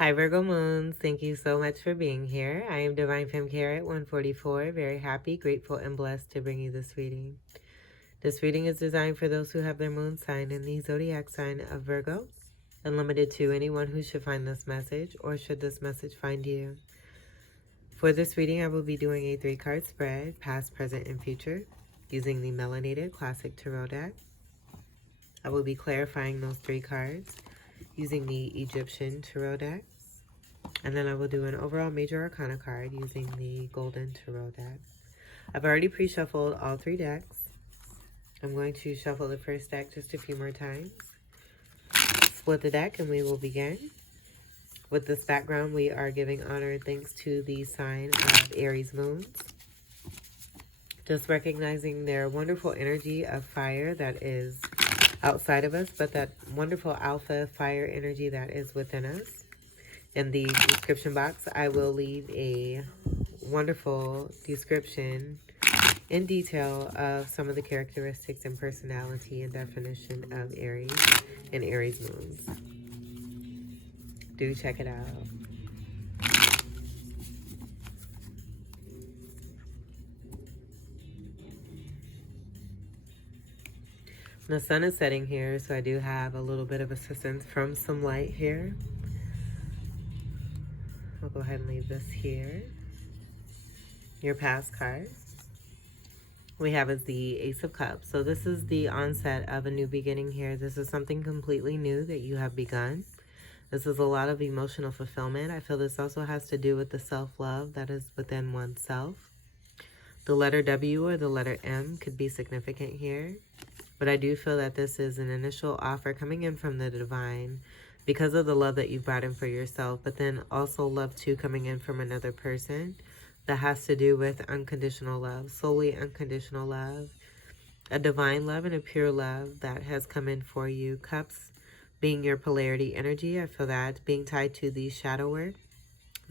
Hi Virgo Moons, thank you so much for being here. I am Divine Femme Carrot 144, very happy, grateful, and blessed to bring you this reading. This reading is designed for those who have their moon sign in the zodiac sign of Virgo, and limited to anyone who should find this message or should this message find you. For this reading, I will be doing a 3-card spread, past, present, and future, using the melanated classic tarot deck. I will be clarifying those 3 cards using the Egyptian tarot deck. And then I will do an overall major arcana card using the Golden Tarot deck. I've already pre-shuffled all 3 decks. I'm going to shuffle the first deck just a few more times. Split the deck and we will begin. With this background, we are giving honor and thanks to the sign of Aries Moon. Just recognizing their wonderful energy of fire that is outside of us, but that wonderful alpha fire energy that is within us. In the description box, I will leave a wonderful description in detail of some of the characteristics and personality and definition of Aries and Aries moons. Do check it out. The sun is setting here, so I do have a little bit of assistance from some light here. I'll go ahead and leave this here. Your past card we have is the Ace of Cups. So this is the onset of a new beginning here. This is something completely new that you have begun. This is a lot of emotional fulfillment. I feel this also has to do with the self-love that is within oneself. The letter W or the letter M could be significant here. But I do feel that this is an initial offer coming in from the divine because of the love that you've brought in for yourself, but then also love too coming in from another person that has to do with unconditional love, solely unconditional love, a divine love and a pure love that has come in for you. Cups being your polarity energy, I feel that being tied to the shadow work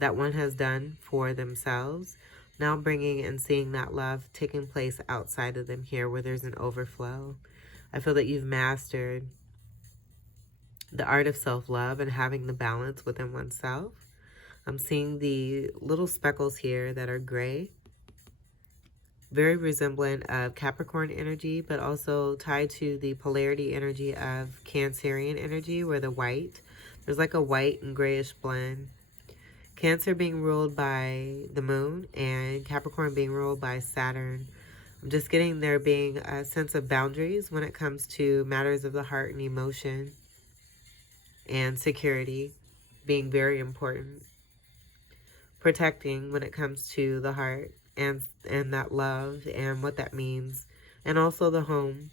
that one has done for themselves, now bringing and seeing that love taking place outside of them here where there's an overflow. I feel that you've mastered the art of self-love and having the balance within oneself. I'm seeing the little speckles here that are gray, very resemblant of Capricorn energy, but also tied to the polarity energy of Cancerian energy, where the white, there's like a white and grayish blend. Cancer being ruled by the moon and Capricorn being ruled by Saturn. I'm just getting there being a sense of boundaries when it comes to matters of the heart and emotion, and security being very important. Protecting when it comes to the heart and that love and what that means, and also the home.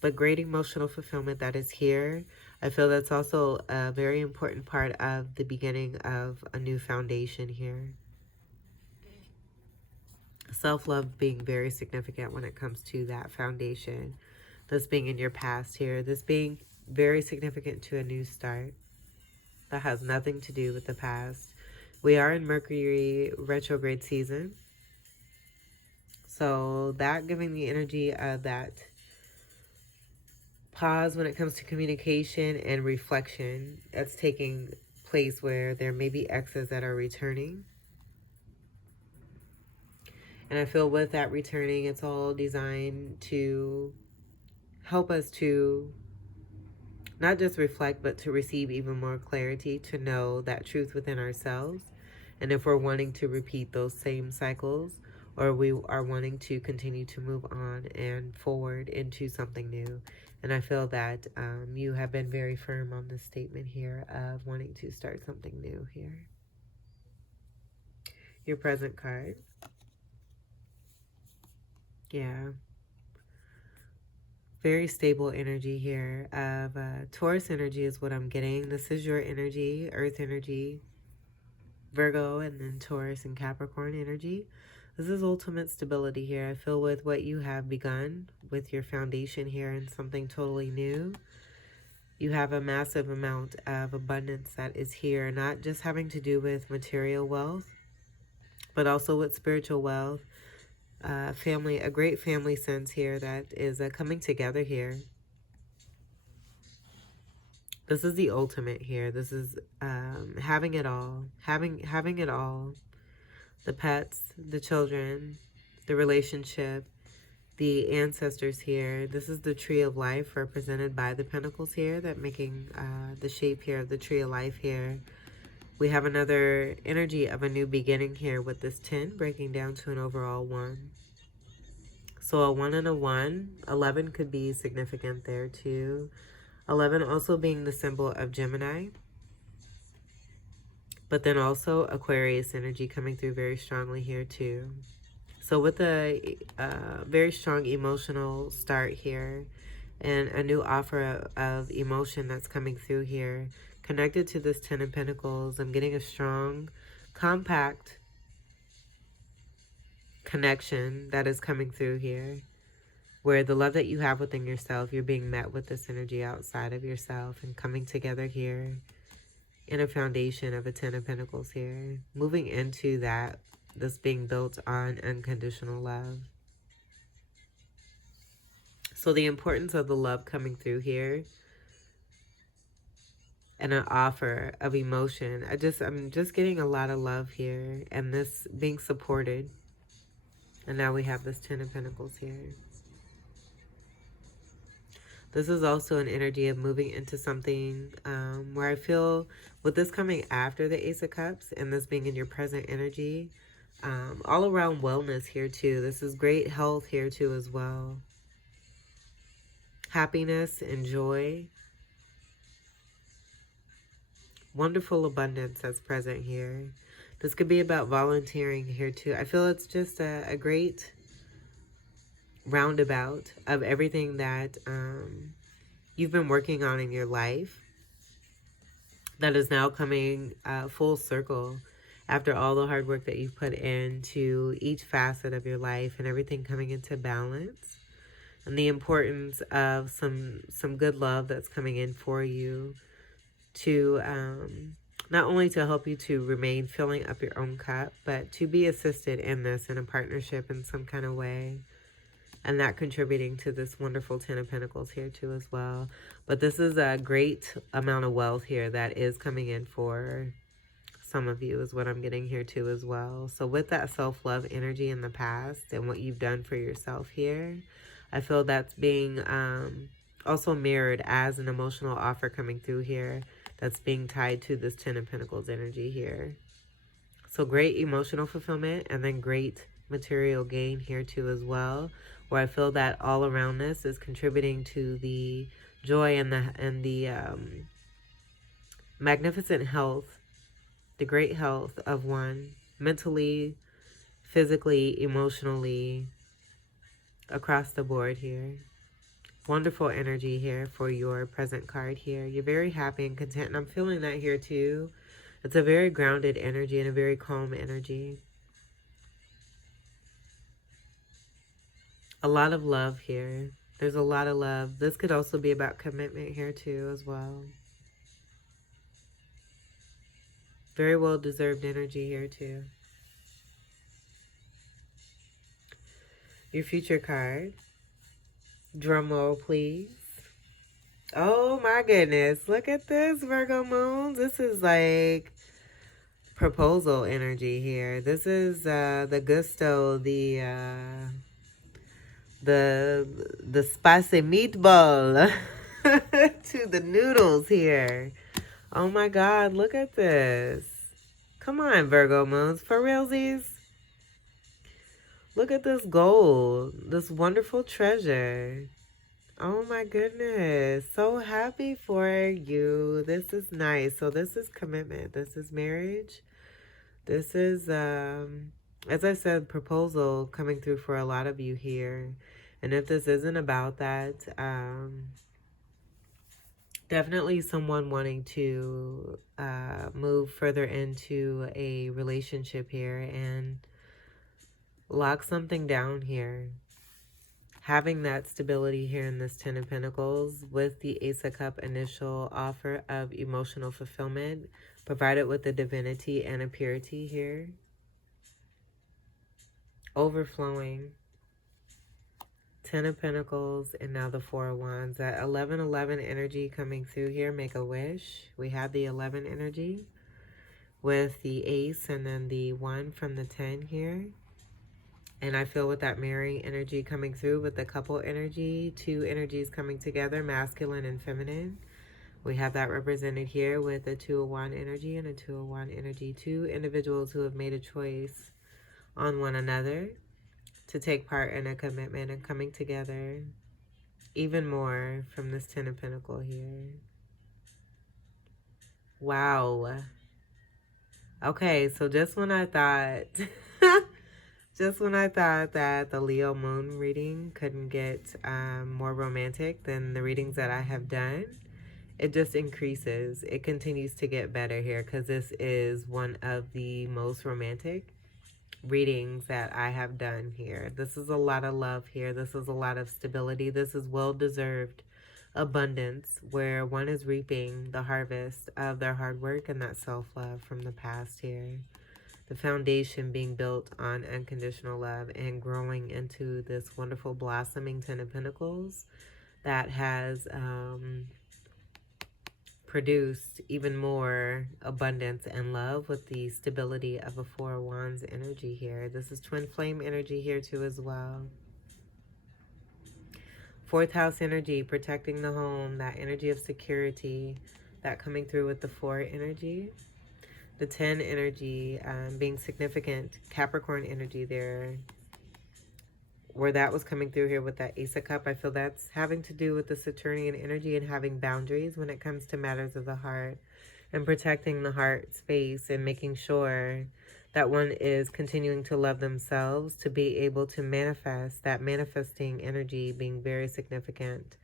But great emotional fulfillment that is here. I feel that's also a very important part of the beginning of a new foundation here. Self-love being very significant when it comes to that foundation. This being in your past here. This being very significant to a new start. That has nothing to do with the past. We are in Mercury retrograde season. So that giving the energy of that pause when it comes to communication and reflection. That's taking place where there may be exes that are returning. And I feel with that returning, it's all designed to help us to not just reflect, but to receive even more clarity, to know that truth within ourselves. And if we're wanting to repeat those same cycles, or we are wanting to continue to move on and forward into something new. And I feel that you have been very firm on this statement here of wanting to start something new here. Your present card. Yeah. Very stable energy here of Taurus energy is what I'm getting. This is your energy, Earth energy, Virgo, and then Taurus and Capricorn energy. This is ultimate stability here. I feel with what you have begun with your foundation here and something totally new. You have a massive amount of abundance that is here, not just having to do with material wealth, but also with spiritual wealth. Family, a great family sense here that is coming together here. This is the ultimate here. This is having it all. Having it all. The pets, the children, the relationship, the ancestors here. This is the tree of life represented by the pentacles here, that making the shape here of the tree of life here. We have another energy of a new beginning here with this 10 breaking down to an overall 1. So a 1 and a 1. 11 could be significant there too. 11 also being the symbol of Gemini. But then also Aquarius energy coming through very strongly here too. So with a very strong emotional start here and a new offer of emotion that's coming through here, connected to this 10 of Pentacles, I'm getting a strong, compact connection that is coming through here, where the love that you have within yourself, you're being met with this energy outside of yourself and coming together here in a foundation of a 10 of Pentacles here, moving into that, this being built on unconditional love. So the importance of the love coming through here and an offer of emotion. I'm just getting a lot of love here and this being supported. And now we have this 10 of Pentacles here. This is also an energy of moving into something where I feel with this coming after the Ace of Cups and this being in your present energy, all around wellness here too. This is great health here too as well. Happiness and joy. Wonderful abundance that's present here. This could be about volunteering here too. I feel it's just a great roundabout of everything that you've been working on in your life that is now coming full circle after all the hard work that you've put into each facet of your life and everything coming into balance, and the importance of some good love that's coming in for you to not only to help you to remain filling up your own cup, but to be assisted in this in a partnership in some kind of way. And that contributing to this wonderful 10 of Pentacles here too as well. But this is a great amount of wealth here that is coming in for some of you is what I'm getting here too as well. So with that self-love energy in the past and what you've done for yourself here, I feel that's being also mirrored as an emotional offer coming through here that's being tied to this 10 of Pentacles energy here. So great emotional fulfillment and then great material gain here too as well, where I feel that all around this is contributing to the joy and the magnificent health, the great health of one, mentally, physically, emotionally, across the board here. Wonderful energy here for your present card here. You're very happy and content, and I'm feeling that here too. It's a very grounded energy and a very calm energy. A lot of love here. There's a lot of love. This could also be about commitment here too as well. Very well deserved energy here too. Your future card. Drum roll, please. Oh my goodness. Look at this, Virgo moons. This is like proposal energy here. This is the gusto, the spicy meatball to the noodles here. Oh my God, look at this. Come on, Virgo moons, for realsies. Look at this gold, this wonderful treasure. Oh my goodness, so happy for you. This is nice. So this is commitment. This is marriage. This is, as I said, proposal coming through for a lot of you here. And if this isn't about that, definitely someone wanting to move further into a relationship here and lock something down here. Having that stability here in this 10 of Pentacles with the Ace of Cups initial offer of emotional fulfillment, provided with the divinity and a purity here. Overflowing Ten of Pentacles, and now the Four of Wands. That 11-11 energy coming through here. Make a wish. We have the 11 energy with the Ace and then the 1 from the 10 here. And I feel with that marrying energy coming through with the couple energy, two energies coming together, masculine and feminine. We have that represented here with a 2 of Wands energy and a 2 of Wands energy. Two individuals who have made a choice on one another to take part in a commitment and coming together even more from this Ten of Pentacles here. Wow. Okay, so just when I thought just when I thought that the Leo moon reading couldn't get more romantic than the readings that I have done, it just increases. It continues to get better here because this is one of the most romantic readings that I have done here. This is a lot of love here. This is a lot of stability. This is well-deserved abundance where one is reaping the harvest of their hard work and that self-love from the past here. The foundation being built on unconditional love and growing into this wonderful blossoming Ten of Pentacles that has produced even more abundance and love with the stability of a Four of Wands energy here. This is twin flame energy here too as well. Fourth house energy, protecting the home, that energy of security, that coming through with the 4 energy. The 10 energy being significant, Capricorn energy there, where that was coming through here with that Ace of Cups. I feel that's having to do with the Saturnian energy and having boundaries when it comes to matters of the heart and protecting the heart space and making sure that one is continuing to love themselves to be able to manifest, that manifesting energy being very significant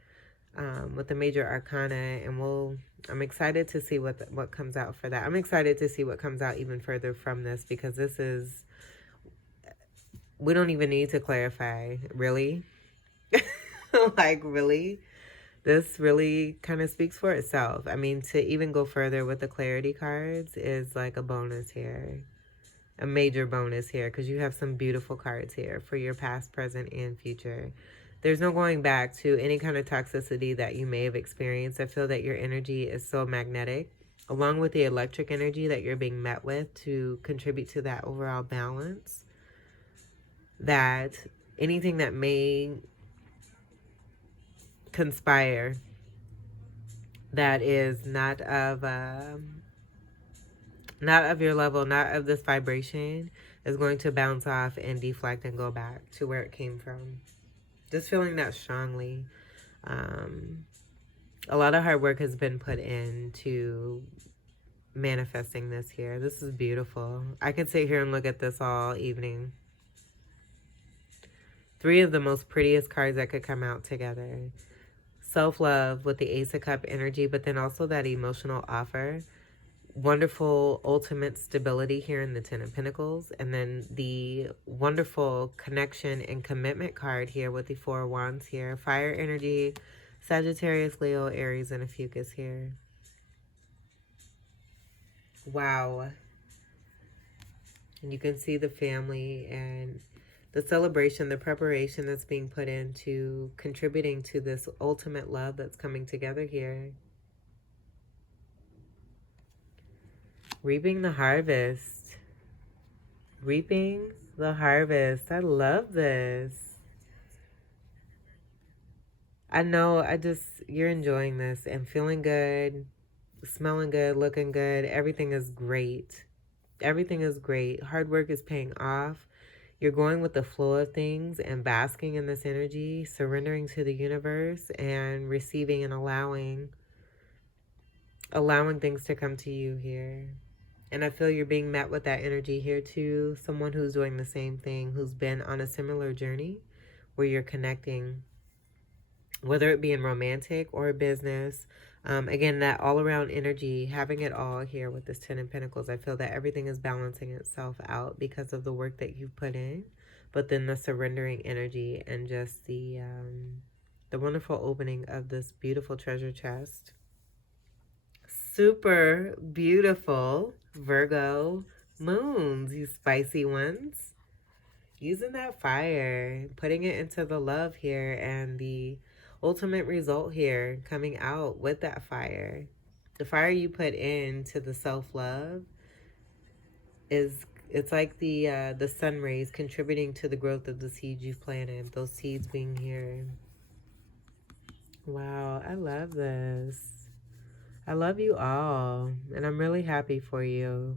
with the major arcana. And I'm excited to see what comes out for that. I'm excited to see what comes out even further from this, because this is, we don't even need to clarify, really. Like, really? This really kind of speaks for itself. I mean, to even go further with the clarity cards is like a bonus here. A major bonus here, because you have some beautiful cards here for your past, present, and future. There's no going back to any kind of toxicity that you may have experienced. I feel that your energy is so magnetic, along with the electric energy that you're being met with to contribute to that overall balance, that anything that may conspire that is not of your level, not of this vibration, is going to bounce off and deflect and go back to where it came from. Just feeling that strongly. A lot of hard work has been put into manifesting this here. This is beautiful. I could sit here and look at this all evening. 3 of the most prettiest cards that could come out together. Self-love with the Ace of Cups energy, but then also that emotional offer. Wonderful ultimate stability here in the Ten of Pentacles, and then the wonderful connection and commitment card here with the 4 of Wands here. Fire energy, Sagittarius, Leo, Aries, and a Fucus here. Wow. And you can see the family and the celebration, the preparation that's being put into contributing to this ultimate love that's coming together here. Reaping the harvest. Reaping the harvest. I love this. I know, you're enjoying this and feeling good, smelling good, looking good. Everything is great. Everything is great. Hard work is paying off. You're going with the flow of things and basking in this energy, surrendering to the universe and receiving and allowing things to come to you here. And I feel you're being met with that energy here too. Someone who's doing the same thing, who's been on a similar journey where you're connecting, whether it be in romantic or business. Again, that all-around energy, having it all here with this 10 of Pentacles. I feel that everything is balancing itself out because of the work that you've put in. But then the surrendering energy and just the wonderful opening of this beautiful treasure chest. Super beautiful Virgo moons, you spicy ones. Using that fire, putting it into the love here, and the ultimate result here coming out with that fire. The fire you put into the self-love is, it's like the sun rays contributing to the growth of the seeds you've planted, those seeds being here. Wow, I love this. I love you all, and I'm really happy for you.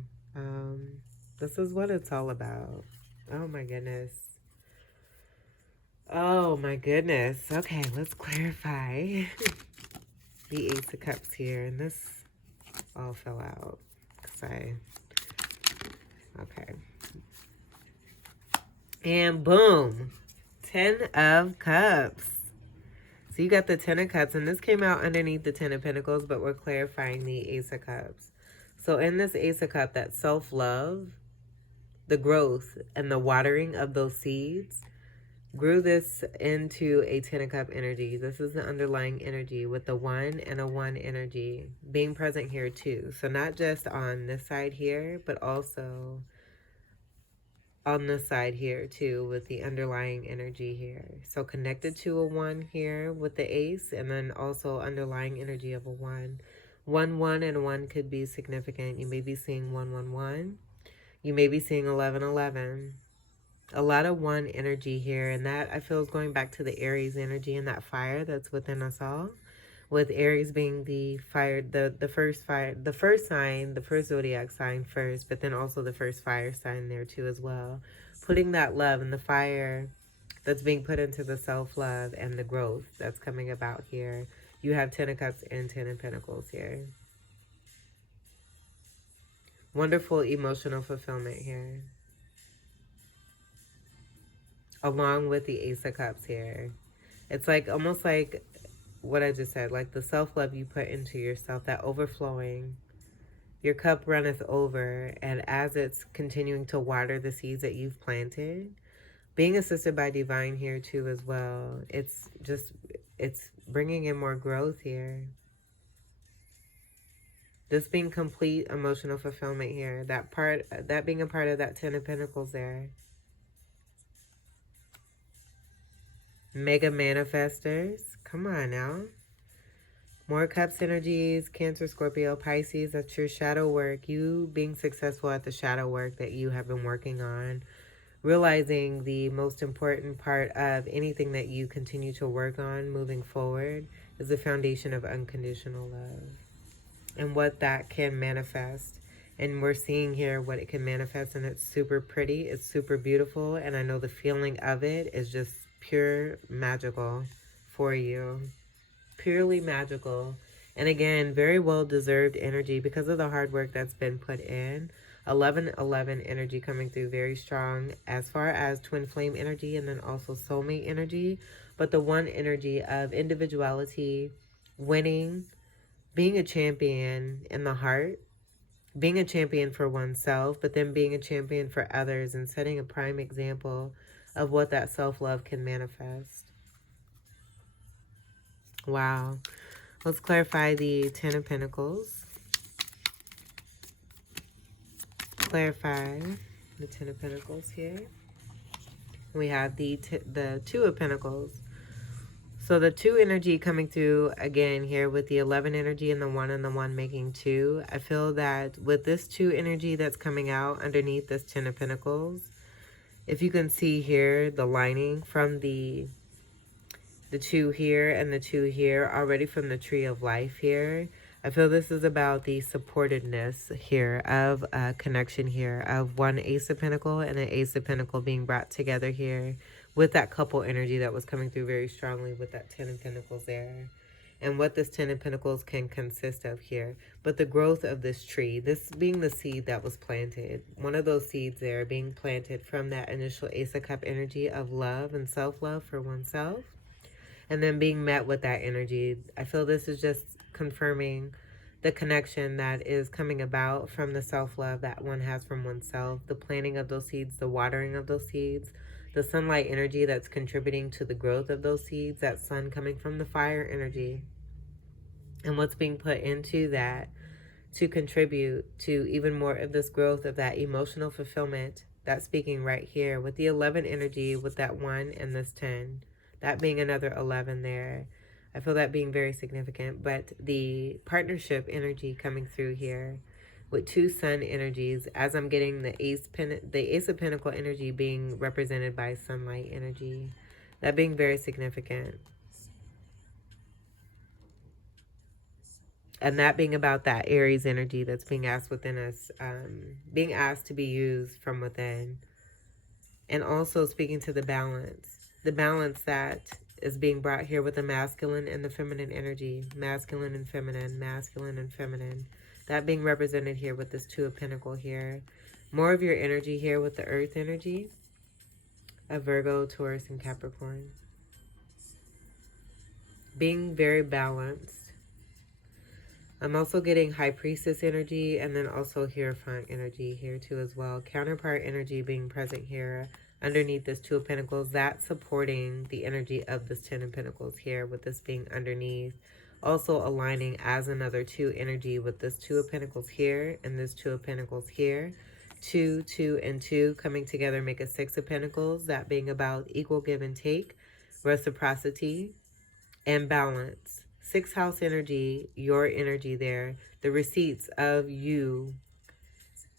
This is what it's all about. Oh my goodness. Oh my goodness. Okay, let's clarify the Ace of Cups here. And this all fell out because okay. And boom, 10 of Cups. So you got the 10 of Cups, and this came out underneath the 10 of Pentacles, but we're clarifying the Ace of Cups. So in this Ace of Cups, that self-love, the growth, and the watering of those seeds grew this into a 10 of Cup energy. This is the underlying energy with the 1 and a 1 energy being present here too. So not just on this side here, but also on this side here too with the underlying energy here. So connected to a 1 here with the Ace, and then also underlying energy of a 1. 1, 1, and 1 could be significant. You may be seeing 1, 1, 1. You may be seeing 11, 11. A lot of 1 energy here, and that I feel is going back to the Aries energy and that fire that's within us all. With Aries being the fire, the first fire, the first sign, the first zodiac sign first, but then also the first fire sign there too as well. Putting that love and the fire that's being put into the self-love and the growth that's coming about here. You have 10 of Cups and 10 of Pentacles here. Wonderful emotional fulfillment here. Along with the Ace of Cups here. It's like almost like what I just said, like the self-love you put into yourself, that overflowing. Your cup runneth over, and as it's continuing to water the seeds that you've planted, being assisted by divine here too as well. It's bringing in more growth here. This being complete emotional fulfillment here. That being a part of that 10 of Pentacles there. Mega manifestors. Come on now. More Cups energies, Cancer, Scorpio, Pisces. That's your shadow work. You being successful at the shadow work that you have been working on. Realizing the most important part of anything that you continue to work on moving forward is the foundation of unconditional love. And what that can manifest. And we're seeing here what it can manifest, and it's super pretty. It's super beautiful. And I know the feeling of it is just pure magical for you. Purely magical. And again, very well deserved energy because of the hard work that's been put in. 11-11 energy coming through very strong as far as twin flame energy, and then also soulmate energy. But the 1 energy of individuality, winning, being a champion in the heart, being a champion for oneself, but then being a champion for others and setting a prime example of what that self-love can manifest. Wow. Let's clarify the 10 of Pentacles. Clarify the 10 of Pentacles here. We have the 2 of Pentacles. So the 2 energy coming through again here with the 11 energy and the 1 making 2. I feel that with this 2 energy that's coming out underneath this 10 of Pentacles, if you can see here the lining from the 2 here and the 2 here already from the tree of life here. I feel this is about the supportedness here of a connection here of 1 Ace of Pentacle and an Ace of Pentacle being brought together here with that couple energy that was coming through very strongly with that 10 of Pentacles there. And what this 10 of Pentacles can consist of here. But the growth of this tree, this being the seed that was planted, one of those seeds there being planted from that initial Ace of Cup energy of love and self-love for oneself. And then being met with that energy. I feel this is just confirming the connection that is coming about from the self-love that one has from oneself. The planting of those seeds, the watering of those seeds, the sunlight energy that's contributing to the growth of those seeds, that sun coming from the fire energy. And what's being put into that to contribute to even more of this growth of that emotional fulfillment That's speaking right here with the 11 energy, with that 1 and this 10. That being another 11 there. I feel that being very significant. But the partnership energy coming through here with 2 sun energies, as I'm getting the Ace of Pentacle energy being represented by sunlight energy. That being very significant. And that being about that Aries energy that's being asked within us, being asked to be used from within. And also speaking to the balance that is being brought here with the masculine and the feminine energy. Masculine and feminine, masculine and feminine. That being represented here with this 2 of Pentacles here. More of your energy here with the earth energy of Virgo, Taurus, and Capricorn. Being very balanced. I'm also getting High Priestess energy and then also Hierophant energy here too as well. Counterpart energy being present here underneath this 2 of Pentacles. That's supporting the energy of this 10 of Pentacles here with this being underneath. Also aligning as another 2 energy with this 2 of Pentacles here and this 2 of Pentacles here. 2, 2, and 2 coming together make a 6 of Pentacles. That being about equal give and take, reciprocity, and balance. 6th house energy, your energy there, the receipts of you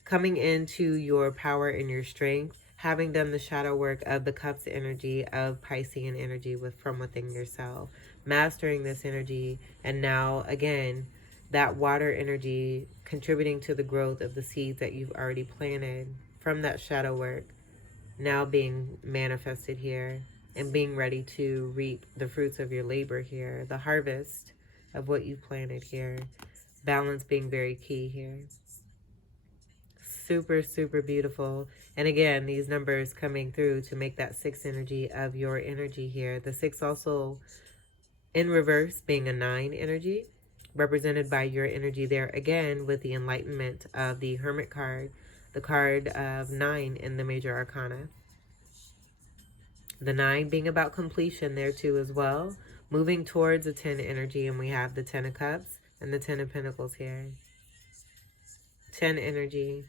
coming into your power and your strength, having done the shadow work of the cups energy of Piscean energy from within yourself, mastering this energy, and now again that water energy contributing to the growth of the seeds that you've already planted from that shadow work now being manifested here and being ready to reap the fruits of your labor here, the harvest of what you planted here. Balance being very key here. Super, super beautiful. And again, these numbers coming through to make that 6 energy of your energy here. The 6 also in reverse being a 9 energy, represented by your energy there again with the enlightenment of the Hermit card, the card of 9 in the major arcana. The 9 being about completion there too as well. Moving towards a 10 energy, and we have the 10 of Cups and the 10 of Pentacles here. 10 energy.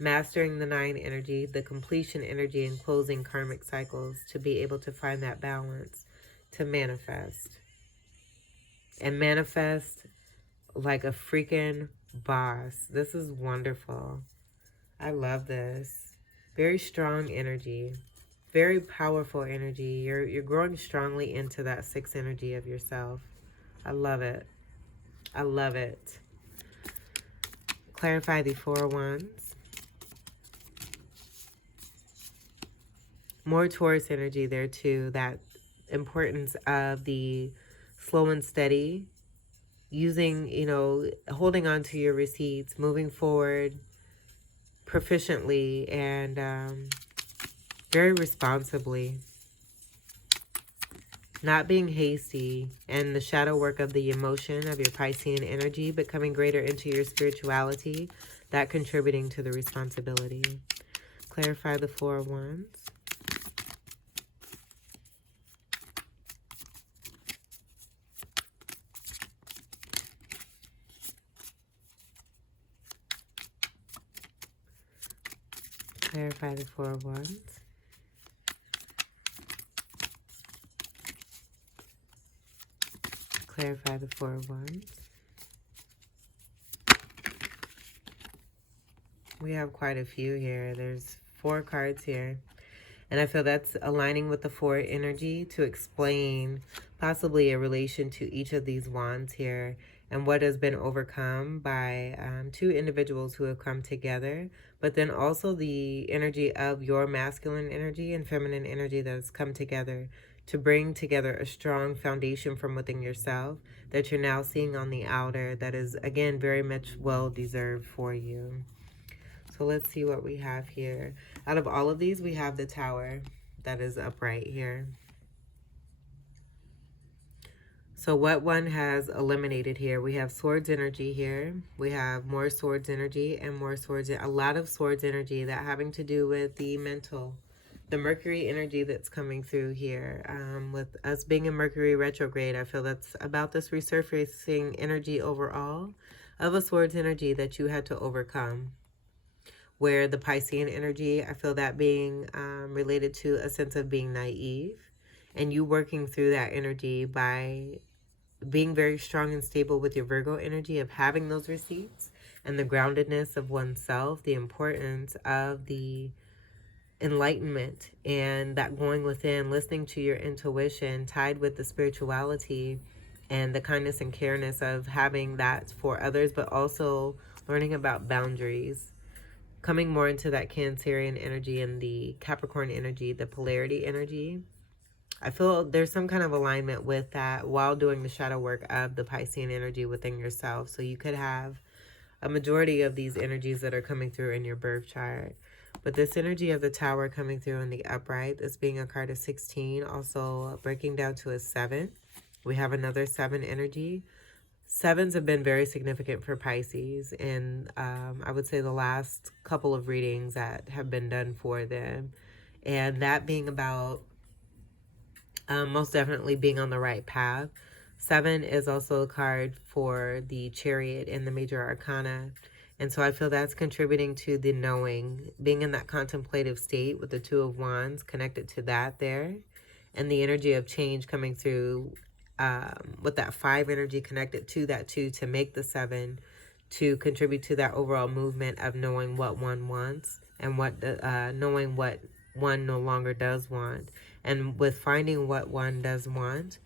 Mastering the 9 energy, the completion energy, and closing karmic cycles to be able to find that balance to manifest. And manifest like a freaking boss. This is wonderful. I love this. Very strong energy. Very powerful energy. You're growing strongly into that 6 energy of yourself. I love it. I love it. Clarify the 4 of Wands. More Taurus energy there too. That importance of the slow and steady. Using, holding on to your receipts. Moving forward proficiently and very responsibly. Not being hasty, and the shadow work of the emotion of your Piscean energy becoming greater into your spirituality, that contributing to the responsibility. Clarify the 4 of Wands. Clarify the 4 of Wands. Clarify the 4 of Wands. We have quite a few here. There's 4 cards here. And I feel that's aligning with the 4 energy to explain possibly a relation to each of these wands here and what has been overcome by 2 individuals who have come together. But then also the energy of your masculine energy and feminine energy that has come together to bring together a strong foundation from within yourself that you're now seeing on the outer that is, again, very much well-deserved for you. So let's see what we have here. Out of all of these, we have the Tower that is upright here. So what one has eliminated here? We have Swords energy here. We have more Swords energy and more Swords. A lot of Swords energy that having to do with the mental. The Mercury energy that's coming through here. With us being in Mercury retrograde, I feel that's about this resurfacing energy overall of a Swords energy that you had to overcome. where the Piscean energy, I feel that being related to a sense of being naive, and you working through that energy by being very strong and stable with your Virgo energy of having those receipts and the groundedness of oneself, the importance of the enlightenment and that going within, listening to your intuition, tied with the spirituality and the kindness and careness of having that for others, but also learning about boundaries, coming more into that Cancerian energy and the Capricorn energy, the polarity energy. I feel there's some kind of alignment with that while doing the shadow work of the Piscean energy within yourself. So you could have a majority of these energies that are coming through in your birth chart. But this energy of the Tower coming through in the upright, this being a card of 16, also breaking down to a 7. We have another 7 energy. 7s have been very significant for Pisces, and I would say the last couple of readings that have been done for them. And that being about most definitely being on the right path. 7 is also a card for the Chariot in the Major Arcana. And so I feel that's contributing to the knowing, being in that contemplative state with the 2 of Wands connected to that there. And the energy of change coming through with that 5 energy connected to that 2 to make the 7, to contribute to that overall movement of knowing what one wants and what knowing what one no longer does want. And with finding what one does want,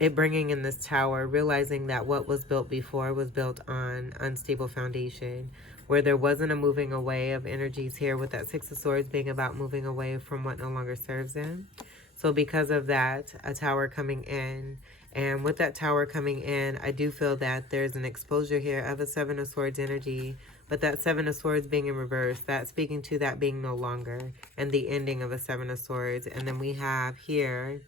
it bringing in this Tower, realizing that what was built before was built on unstable foundation, where there wasn't a moving away of energies here, with that 6 of Swords being about moving away from what no longer serves them. So because of that, a Tower coming in, and with that Tower coming in, I do feel that there's an exposure here of a 7 of Swords energy, but that 7 of Swords being in reverse, that's speaking to that being no longer, and the ending of a 7 of Swords. And then we have here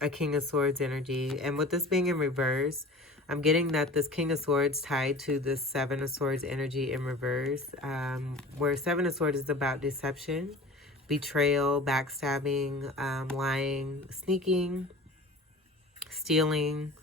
a King of Swords energy. And with this being in reverse, I'm getting that this King of Swords tied to this 7 of Swords energy in reverse, where 7 of Swords is about deception, betrayal, backstabbing, lying, sneaking, stealing,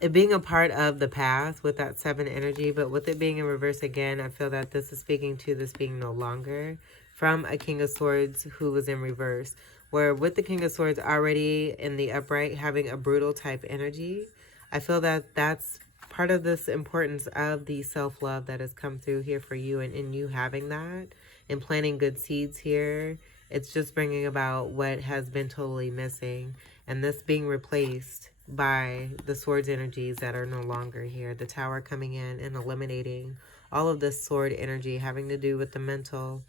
it being a part of the path with that 7 energy. But with it being in reverse again, I feel that this is speaking to this being no longer from a King of Swords who was in reverse, where with the King of Swords already in the upright having a brutal type energy, I feel that that's part of this importance of the self-love that has come through here for you, and in you having that and planting good seeds here. It's just bringing about what has been totally missing, and this being replaced by the Swords energies that are no longer here. The Tower coming in and eliminating all of this sword energy having to do with the mental.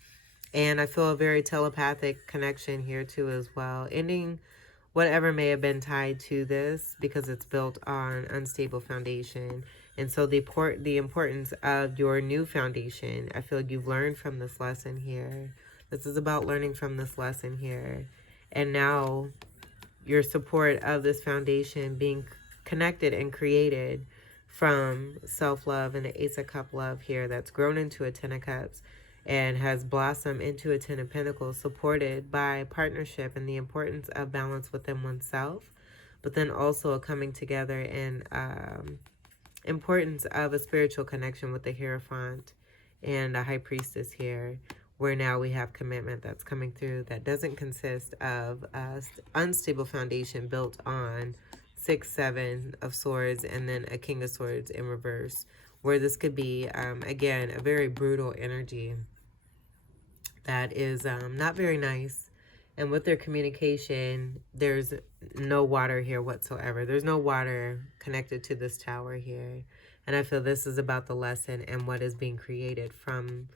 And I feel a very telepathic connection here too as well, ending whatever may have been tied to this, because it's built on unstable foundation. And so the importance of your new foundation, I feel you've learned from this lesson here. This is about learning from this lesson here. And now your support of this foundation being connected and created from self-love and the Ace of Cup love here that's grown into a 10 of Cups and has blossomed into a 10 of Pentacles, supported by partnership and the importance of balance within oneself, but then also a coming together and importance of a spiritual connection with the Hierophant and a High Priestess here, where now we have commitment that's coming through that doesn't consist of a unstable foundation built on 6, 7 of Swords and then a King of Swords in reverse, where this could be, again, a very brutal energy that is not very nice. And with their communication, there's no water here whatsoever. There's no water connected to this Tower here. And I feel this is about the lesson and what is being created from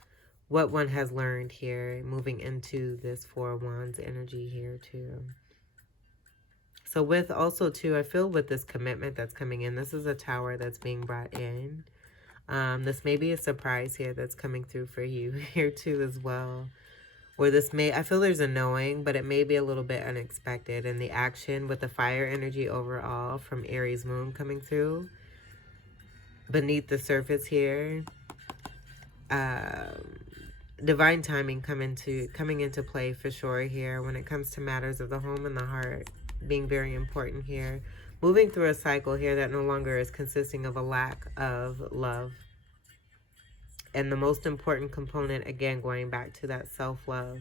what one has learned here, moving into this 4 of Wands energy here too. So with also too, I feel with this commitment that's coming in, this is a Tower that's being brought in. This may be a surprise here that's coming through for you here too as well. Where this may, I feel there's a knowing, but it may be a little bit unexpected. And the action with the fire energy overall from Aries Moon coming through. Beneath the surface here. Divine timing coming into play for sure here when it comes to matters of the home and the heart being very important here. moving through a cycle here that no longer is consisting of a lack of love. And the most important component, again, going back to that self-love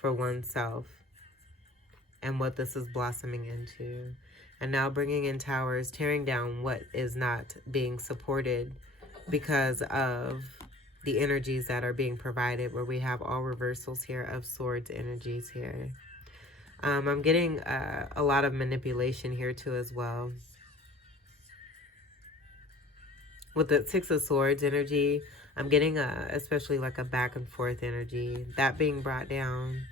for oneself and what this is blossoming into. And now bringing in towers, tearing down what is not being supported because of the energies that are being provided, where we have all reversals here of swords energies here. I'm getting a lot of manipulation here too as well. With the Six of Swords energy, I'm getting especially like a back and forth energy. That being brought down,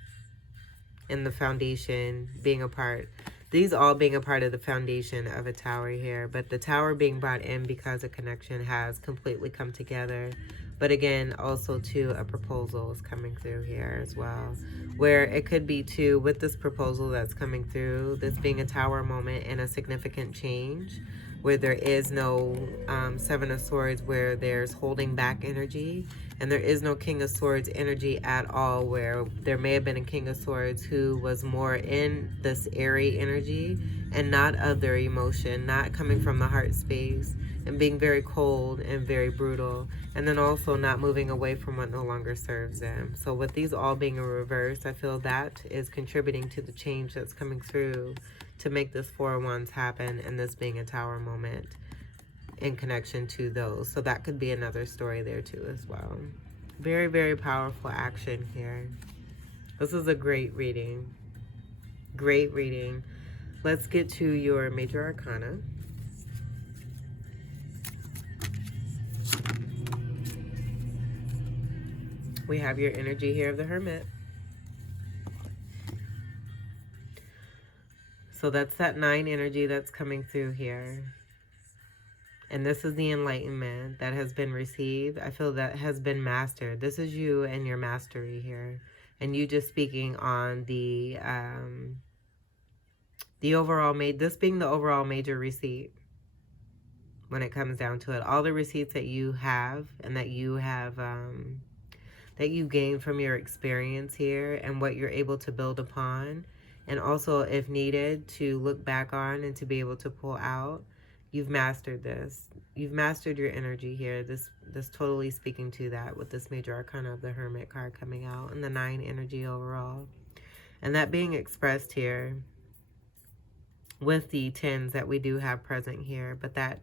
and the foundation being a part. These all being a part of the foundation of a tower here. But the tower being brought in because a connection has completely come together. But again, also too, a proposal is coming through here as well. Where it could be too, with this proposal that's coming through, this being a tower moment and a significant change, where there is no Seven of Swords, where there's holding back energy. And there is no King of Swords energy at all, where there may have been a King of Swords who was more in this airy energy and not of their emotion, not coming from the heart space and being very cold and very brutal, and then also not moving away from what no longer serves them. So with these all being in reverse, I feel that is contributing to the change that's coming through to make this Four of Wands happen, and this being a tower moment in connection to those. So that could be another story there too as well. Very, very powerful action here. This is a great reading. Great reading. Let's get to your major arcana. We have your energy here of the Hermit. So that's that 9 energy that's coming through here. And this is the enlightenment that has been received. I feel that has been mastered. This is you and your mastery here. And you just speaking on the overall, this being the overall major receipt when it comes down to it. All the receipts that you have and that you have, that you gain from your experience here and what you're able to build upon. And also, if needed, to look back on and to be able to pull out. You've mastered this. You've mastered your energy here. This totally speaking to that with this major arcana of the Hermit card coming out and the 9 energy overall. And that being expressed here with the 10s that we do have present here. But that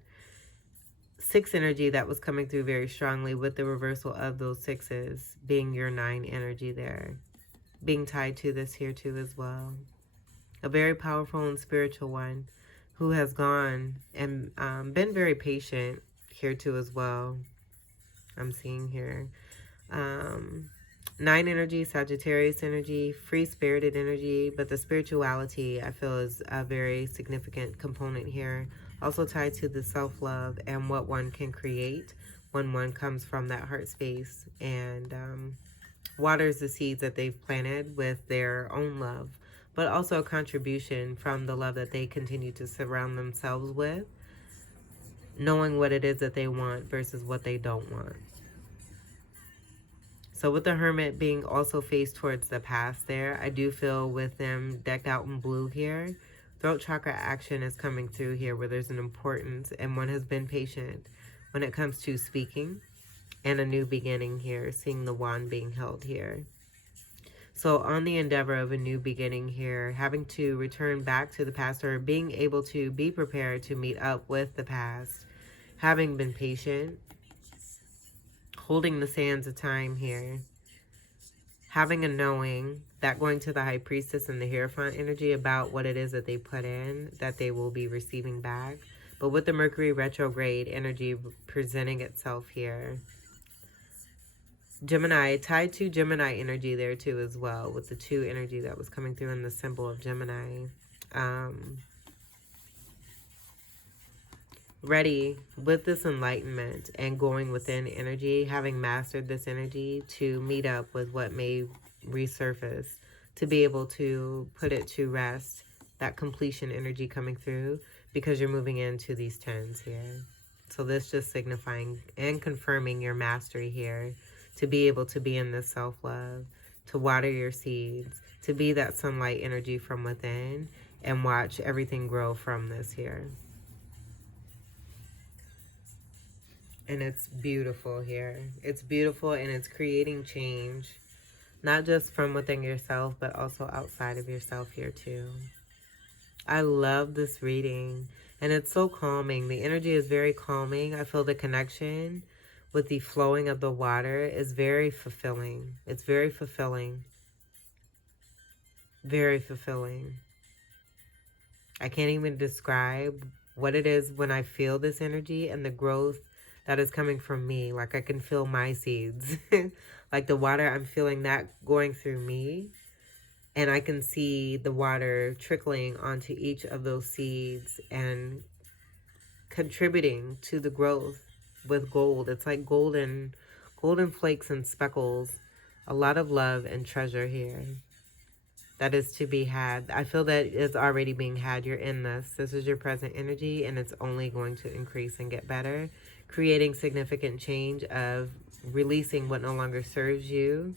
6 energy that was coming through very strongly with the reversal of those 6s being your 9 energy there. Being tied to this here too as well. A very powerful and spiritual one, who has gone and been very patient here too as well. I'm seeing here. 9 energy, Sagittarius energy, free-spirited energy, but the spirituality I feel is a very significant component here. Also tied to the self-love and what one can create when one comes from that heart space and waters the seeds that they've planted with their own love. But also a contribution from the love that they continue to surround themselves with, knowing what it is that they want versus what they don't want. So with the Hermit being also faced towards the past there, I do feel with them decked out in blue here, throat chakra action is coming through here where there's an importance and one has been patient when it comes to speaking and a new beginning here, seeing the wand being held here. So on the endeavor of a new beginning here, having to return back to the past or being able to be prepared to meet up with the past, having been patient, holding the sands of time here, having a knowing that going to the High Priestess and the Hierophant energy about what it is that they put in, that they will be receiving back. But with the Mercury retrograde energy presenting itself here, Gemini, tied to Gemini energy there too as well, with the 2 energy that was coming through in the symbol of Gemini. Ready with this enlightenment and going within energy, having mastered this energy to meet up with what may resurface, to be able to put it to rest, that completion energy coming through because you're moving into these 10s here. So this just signifying and confirming your mastery here, to be able to be in this self-love, to water your seeds, to be that sunlight energy from within and watch everything grow from this here. And it's beautiful here. It's beautiful, and it's creating change. Not just from within yourself, but also outside of yourself here too. I love this reading. And it's so calming. The energy is very calming. I feel the connection with the flowing of the water is very fulfilling. It's very fulfilling. Very fulfilling. I can't even describe what it is when I feel this energy and the growth that is coming from me. Like I can feel my seeds. Like the water, I'm feeling that going through me. And I can see the water trickling onto each of those seeds and contributing to the growth with gold. It's like golden flakes and speckles. A lot of love and treasure here that is to be had. I feel that it's already being had. You're in this. This is your present energy, and it's only going to increase and get better, creating significant change of releasing what no longer serves you.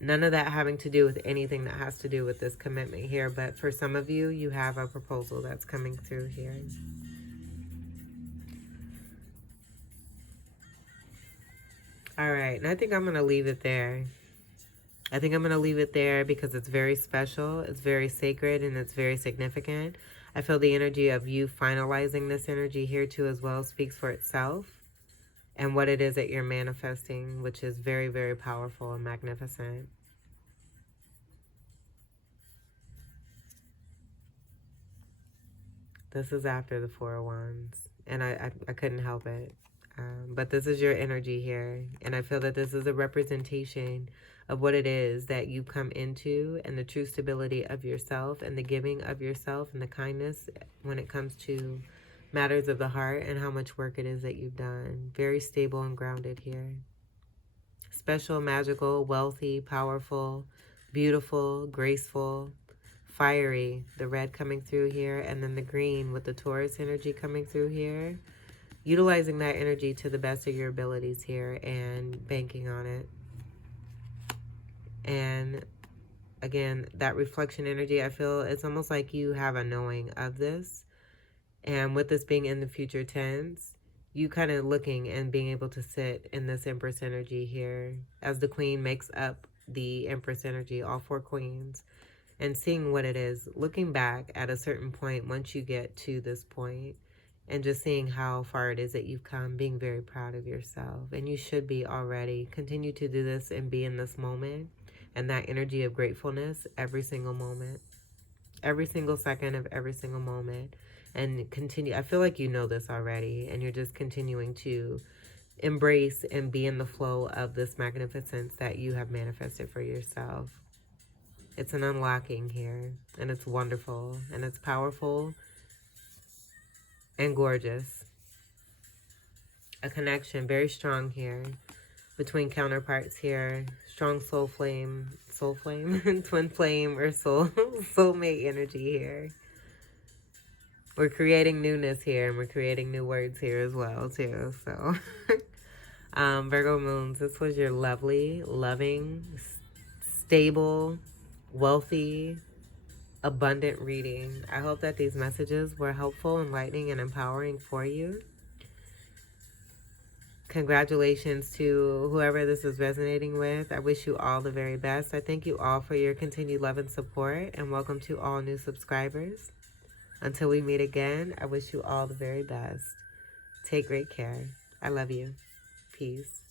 None of that having to do with anything that has to do with this commitment here, but for some of you, you have a proposal that's coming through here. All right, and I think I'm going to leave it there. I think I'm going to leave it there because it's very special, it's very sacred, and it's very significant. I feel the energy of you finalizing this energy here too as well speaks for itself and what it is that you're manifesting, which is very, very powerful and magnificent. This is after the Four of Wands, and I couldn't help it. But this is your energy here, and I feel that this is a representation of what it is that you come into and the true stability of yourself and the giving of yourself and the kindness when it comes to matters of the heart and how much work it is that you've done. Very stable and grounded here. Special, magical, wealthy, powerful, beautiful, graceful, fiery. The red coming through here, and then the green with the Taurus energy coming through here. Utilizing that energy to the best of your abilities here and banking on it. And again, that reflection energy, I feel it's almost like you have a knowing of this. And with this being in the future tense, you kind of looking and being able to sit in this Empress energy here as the Queen makes up the Empress energy, all four queens, and seeing what it is, looking back at a certain point once you get to this point, and just seeing how far it is that you've come, being very proud of yourself. And you should be already. Continue to do this and be in this moment and that energy of gratefulness every single moment, every single second of every single moment. And continue. I feel like you know this already, and you're just continuing to embrace and be in the flow of this magnificence that you have manifested for yourself. It's an unlocking here, and it's wonderful, and it's powerful and gorgeous. A connection very strong here between counterparts here. Strong soul flame, twin flame, or soulmate energy here. We're creating newness here, and we're creating new words here as well too. So Virgo moons, this was your lovely, loving, stable, wealthy, abundant reading. I hope that these messages were helpful, enlightening, and empowering for you. Congratulations to whoever this is resonating with. I wish you all the very best. I thank you all for your continued love and support, and welcome to all new subscribers. Until we meet again, I wish you all the very best. Take great care. I love you. Peace.